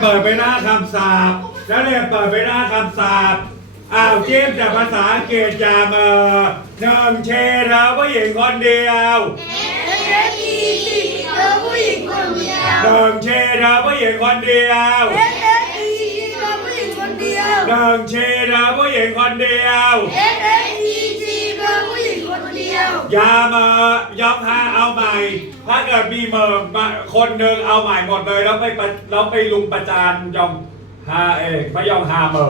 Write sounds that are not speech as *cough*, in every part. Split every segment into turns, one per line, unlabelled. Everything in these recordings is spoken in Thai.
เปิดไปหน้าคำสาบแล้วเนี่ยเปิดไปหน้าคำสาบอ้าวจิ้มจากภาษาอังกฤษจามเออหนึ่งเชเธอผู้หญิงคนเดียว
เอสอีซีเธอผู้หญิงคนเดียว
หนึ่งเชเธอผู้หญิงคนเดียว
เอสเอสอีซีเธอผู้หญิงคนเดียว
หนึ่งเชเธอผู้หญิงคนเดียว
เอสเยว
อยาเมอยอมหาเอาใหม่ ถ้าเกิดมีเมอมาคนหนึ่งเอาใหม่หมดเลยแล้วไปประแล้วไปลุมประจานยอมหาเองไม่ยอมหาเมอ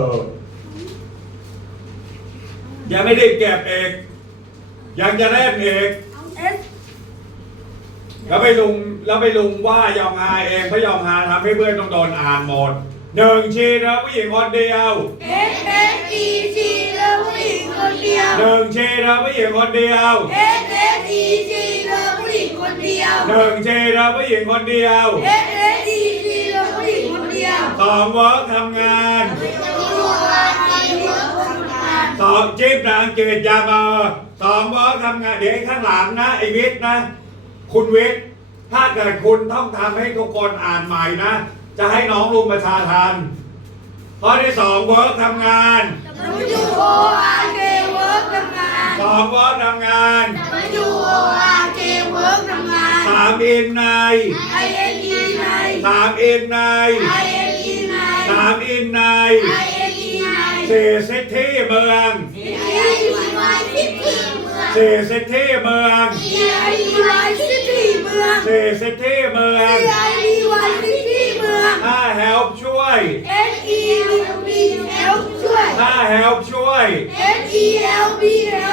ยังไม่ได้เก็บเองยังจะเล่นเอง
เอส
แล้วไปลุงแล้วไปลุงว่ายอมหาเองเพราะยอมหาทำให้เพื่อนต้องโดนอ่านหมดหนึ่งชีนะผู้หญิงคนเดียว
เอสเอสอีซีเธอผู้หญิงคนเดียว
หนึ่งชีนะผู้หญิงคนเดียว
เอสเอสอีซีเธอผู้หญิงคนเดียว
หนึ่งชีนะผู้หญิงคนเดียว
เอสเอสอีซีเธอผู้หญิงคนเดียว
สองเวิร์กทำงาน
ตัวอาชีพทำงาน
สองจิ๊บนะอังกฤษยาเมอสองเวิร์กทำงานเดี๋ยวข้างหลังนะไอวิทย์นะ คุณวิทย์ถ้าเกิดคุณต้องทำให้ทุกคนอ่านใหม่นะ จะให้น้องลุงประชาทันข้อที่สองเวิร์กทำงาน
W O R K work ทำงาน
สองเวิร์กทำงาน
W O R K work ทำงาน
สามอินใน
I N E ใน
สามอินใน
I N E ใน
สามอินใน
I N E ใน
สี่ซิตี้เมือง
I E Y City เมือง
สี่ซิตี้เมือง
I E Y City เมือง
สี่ซิตี้เมือง
I E Y City เมือง
ถ้า help ช่วย
S E L B L ช่วย
ถ้า help ช่วย
S E L B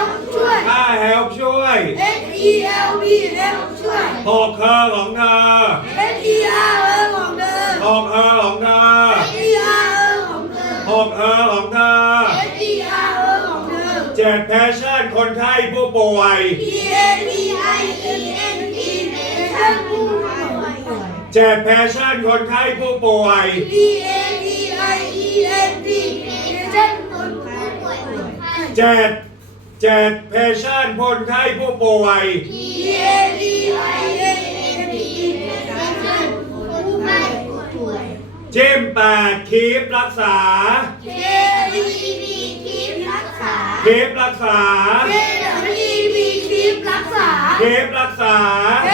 L ช่วย
ถ้า help ช่วย
S E L B L ช่วย
หกเธอของเธอ
S E R เออของเธอ
หกเธอของเธอ
S E R เออของเธอ
หกเธอของเธอ
S E R เออของเธอ
เจ็ดแพชชั่นคนไข้ผู้ป่วย
P A T I E N T ท่านผู้ป่วย
เจ็ดแพชชั่นคนไข้ผู้ป่วย
P A T I E N T ท่านผู้ป่วย
เจ็ดเจ็ดแพชชั่นคนไข้ผู้ป่วย
P A T I N T ท่านผู้ป่วย
จิ้มแปดคีบรักษา
K E B คิดรักษา
คีบรักษา
K W E B คิดรักษา
คีบรักษา
K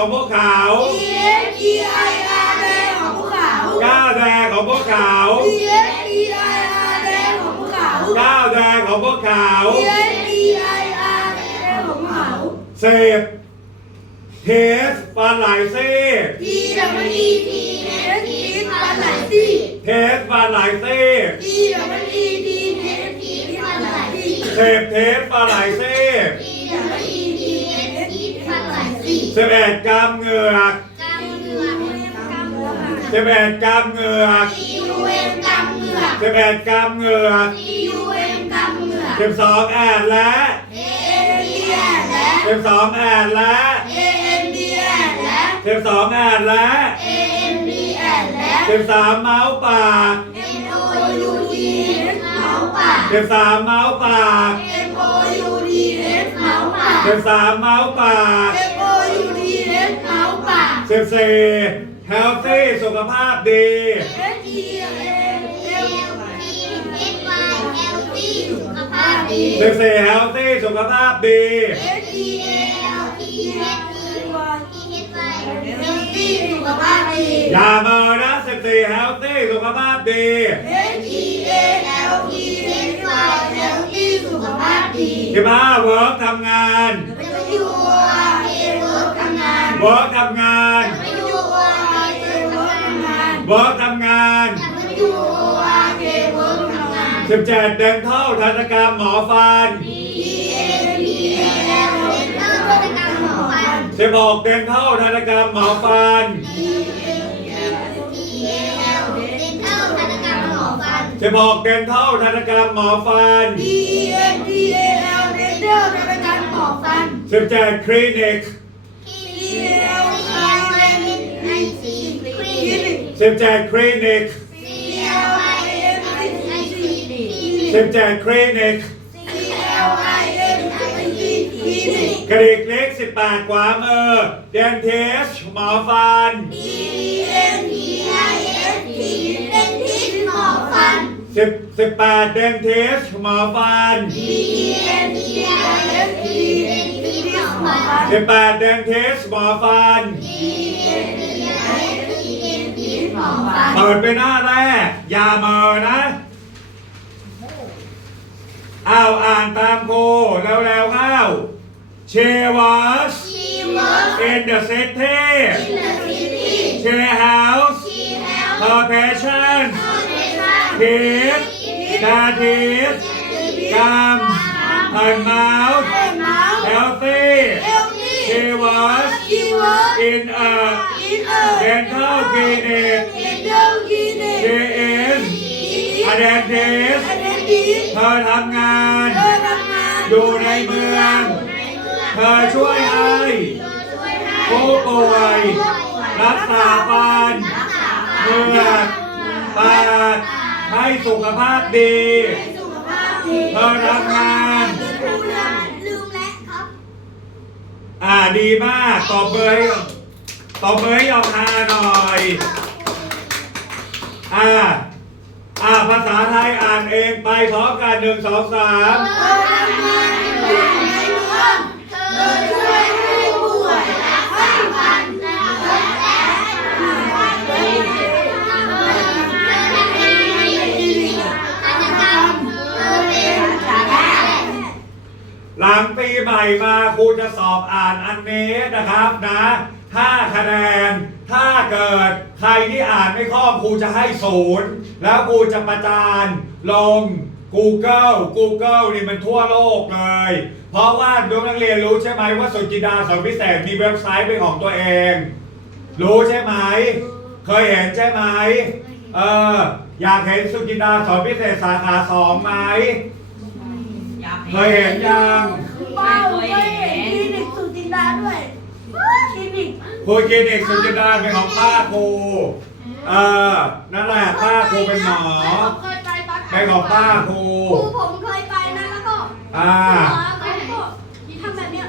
ของพวกเขา
E S E I R แดงของภูเขา
ก้าวแดงของพวกเขา
E S E I R แดงของภูเขา
ก้าวแดงของพวกเขา
E S E I R แดงของภูเขา
เสพเทสปลาไหลซี่
T W E T S E ปลาไหลซี
เทสปลาไหลซี่
T W E T S E ปลาไหลซี
เสพเทสปลาไหลซี่
T W E
สิบเอ็ดกรัมเหงือก
กำเงือกกำเงือก
สิบเอ็ดกรัมเหงือก
T U M กำเงือก
สิบเอ็ดกรัมเหงือก
T U M กำเงือก
สิบสองแอดและ
A N D และ
สิบสองแอดและ
A N D และ
สิบสองแอดและ
A N D และ
สิบสามเมาส์ปาก
M O U D S เมาส์ปาก
สิบสามเมาส์ปาก
M O U D S เมาส์ปาก
สิบสามเมาส์ปาก
M O U D S เมาส์ปาก
สิบสี่ healthy สุขภาพดี
S E L L
S Y L T สุขภาพดี
สิบสี่ healthy สุขภาพดี
S E L
T
E
H
S Y
T H Y
healthy สุขภาพดี
อย่าเมานะสิบสี่ healthy สุขภาพดี
S E A L E S Y healthy สุขภาพดี
สิบห้า work ทำงาน
W O R K work ทำงาน
work ทำงาน
W O R K work ทำงาน
work ทำงาน
W O R K work ทำงาน
สิบเจ็ด dental ทันตกรรมหมอฟัน
D A P A L
เซ็นเตอร์วัตกรรมหมอฟัน
สิบหก dental ทันตกรรมหมอฟัน
T A L เซ็นเตอร์วัตกรรมหมอฟัน
สิบหก dental ทันตกรรมหมอฟัน
D E N T A L เดนเดอร์ในการหมอฟัน
สิบเจ็ด clinic
T นิก
สิบเจ็ด clinic
C L I N I C คลินิก
สิบเจ็ด clinic
C L I N
กระดิกเล็กสิบแปดขวามือเดนเทสหมอฟัน
D N T I S T เป็นทิศหมอฟัน
สิบสิบแปดเดนเทสหมอฟัน
D เปิ
ดไปหน้าแรก อย่าเมอนะอ้าวอ่านตามโคแล้วแล้วๆเข้าเชวัส
She works
in the city
in the city
she house
She helps
her patients
her patients
keep that is gum and mouth
and mouth
healthy
healthy
she was
She works
in a
in a
dental clinic
dental clinic
she is a dentist
อันนี้ดี
เธอทำงาน
เธอทำงาน
อยู่ในเมือง เธอช่วยให้ผู้ป่วยรักษาฟันเมือกปากให้สุขภาพดี
สุขภาพดี
เธอทำงาน
ลืมแล้วลืมแล้วครับ
อ่าดีมากตอบเบอร์ให้ตอบเบอร์ให้ยองฮาหน่อย อ่า อ่า ภาษาไทยอ่านเองไปพร้อมกันหนึ่งสองสาม
เธอทำงานอยู่ในเมืองเธอช่วยให้ผู้ป่วยรักษาฟันและและแพทย์
หลังปีใหม่มาครูจะสอบอ่านอันนี้นะครับนะห้าคะแนน ถ้าเกิดใครที่อ่านไม่คล่องครูจะให้ศูนย์แล้วครูจะประจานลง Google Google นี่มันทั่วโลกเลย เพราะว่าน้องนักเรียนรู้ใช่ไหมว่าสุจิดาสอนพิเศษมีเว็บไซต์เป็นของตัวเอง รู้ใช่ไหม เคยเห็นใช่ไหมเอออยากเห็นสุจิดาสอนพิเศษสาขาสองไหม เคยเห็นยัง
เป้าเคยเห็นคลินิกสุจินดาด้วยค ลินิก
ครูคลินิกสุจิดาเป็นของป้าครูเออนั่นแหละป้าครูเป็นหมอ
เคยไปตอน
เป็นของป้าครู
ครูผมเคยไปนะแล้วก็
อ่า
หมอเขาก็ทำแบบเนี้ย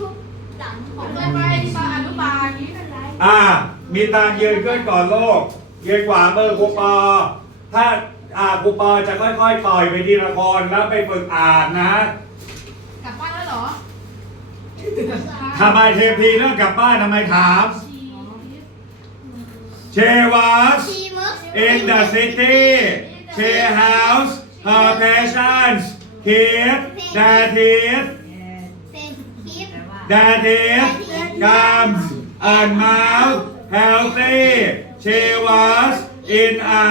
ทุบๆหลังผมเคยไปตอนอนุบาลนี้เป็นไร
อ่า มีตางยืนขึ้นก่อนโลกยืนขวามือครูปอ ถ้าอ่าครูปอจะค่อยๆปล่อยไปทีละคนแล้วไปฝึกอ่านนะ *laughs* ทำไมเทพีเรื่องกลับบ้านทำไมถาม เชวัส
ชีเวิร์ก
in the city she house her patients keep their teeth
เซนคิด
their teeth gums and mouth healthy she was in a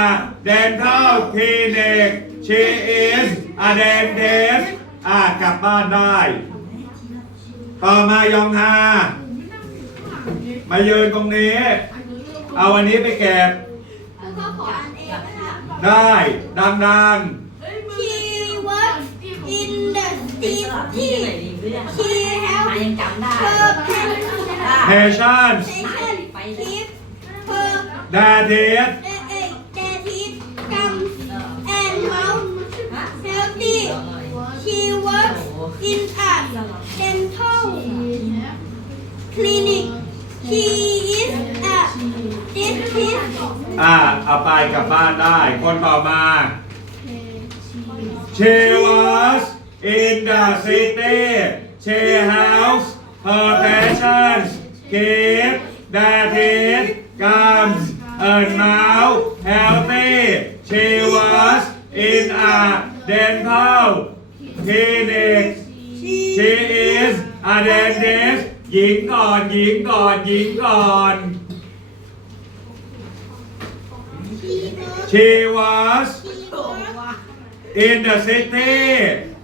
dental clinic she is a dentist อ่ากลับบ้านได้ ต่อมายองฮามายืนตรงนี้ เอาวันนี้ไปเก็บ
แล้วก็ขออ่านเองนะคะ
ได้ดัง
She works in the city She helps
ยังจำได้
her patients
ๆ patients
patient keep her
their teeth
uh, uh, their She is a dentist
อ่า เอาไปกลับบ้านได้ คนต่อมา She was in the city She helps her patients keep their teeth gums and mouth healthy She was in a dental clinic She is a dentist หญิงก่อน หญิงก่อน หญิงก่อน She was in the city.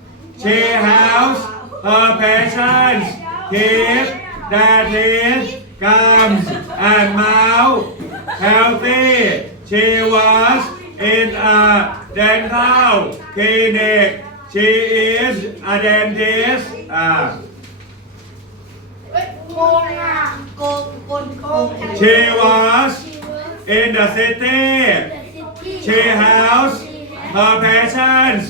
She helps her patients keep their teeth, gums, and mouth healthy. She was in a dental clinic. She is a dentist. Ah. She was in the city. She helps her patients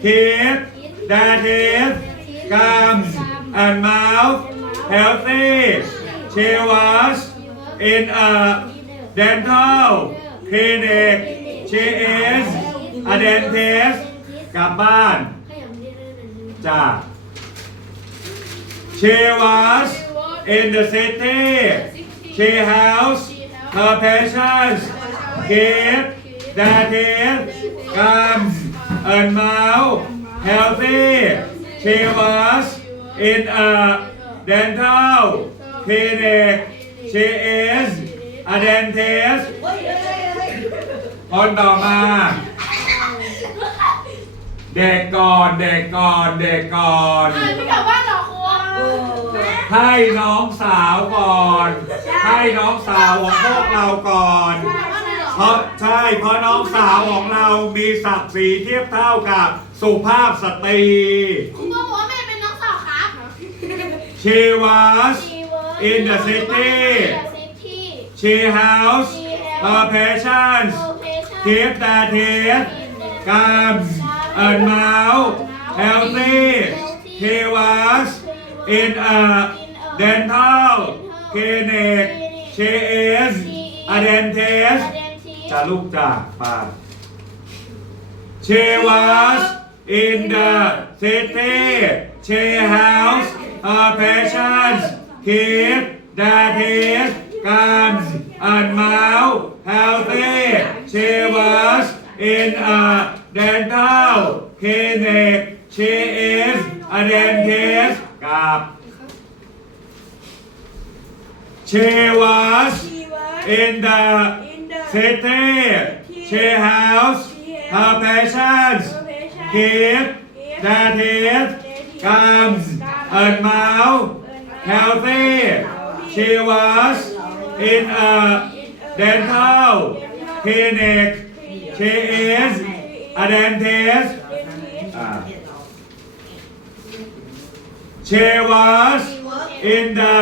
keep their teeth, gums, and mouth healthy she was in a dental clinic she is a dentist กลับบ้าน จ้า she was in the city she has her patients keep their teeth gums and mouth healthy she was in a dental clinic she is a dentist คนต่อมา เด็กก่อน เด็กก่อน เด็กก่อน
อ่านไม่กลับบ้านหรอครู
ให้น้องสาวก่อน ให้น้องสาวของพวกเราก่อน
กลับบ้านเลยเหรอ
เพราะใช่เพราะน้องสาวของเรามีศักดิ์ศรีเทียบเท่ากับสุภาพสตรี
ครูบอกว่าแม่เป็นน้องสาวครับ
She was in the city She has her patients keep their teeth gums and mouth healthy She was in a dental clinic She is a dentist จะลูกจากปาก She was in the city She has her patients keep their teeth gums and mouth healthy She was in a dental clinic She is a dentist กับ She was in the city. She has her patients keep their teeth gums and mouth healthy. She was in a dental clinic. She is a dentist. Ah. อ่า She was in the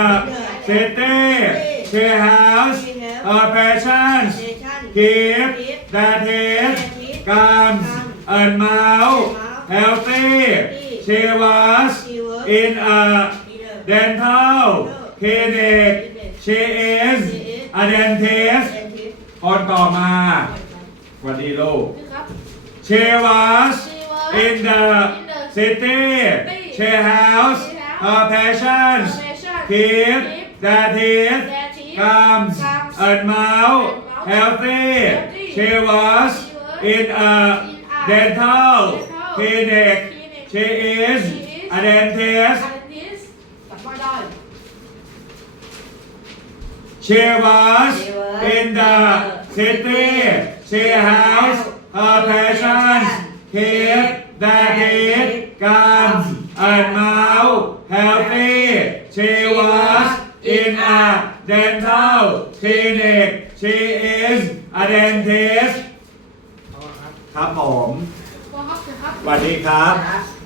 city She has her patients keep their teeth gums and mouth healthy She was in a dental clinic She is a dentist คนต่อมาสวัสดีลูก
ครับ
She was in the city She has her patients keep their teeth gums and mouth healthy She was in a dental clinic She is a dentist
อันนี้กลับบ้านได้
She was in the city. She has her patients keep their teeth, gums, and mouth healthy. She was in a dental clinic. She is a dentist. ครับผม
บอกครับเถอะครับ
สวัสดีครับ
ครับ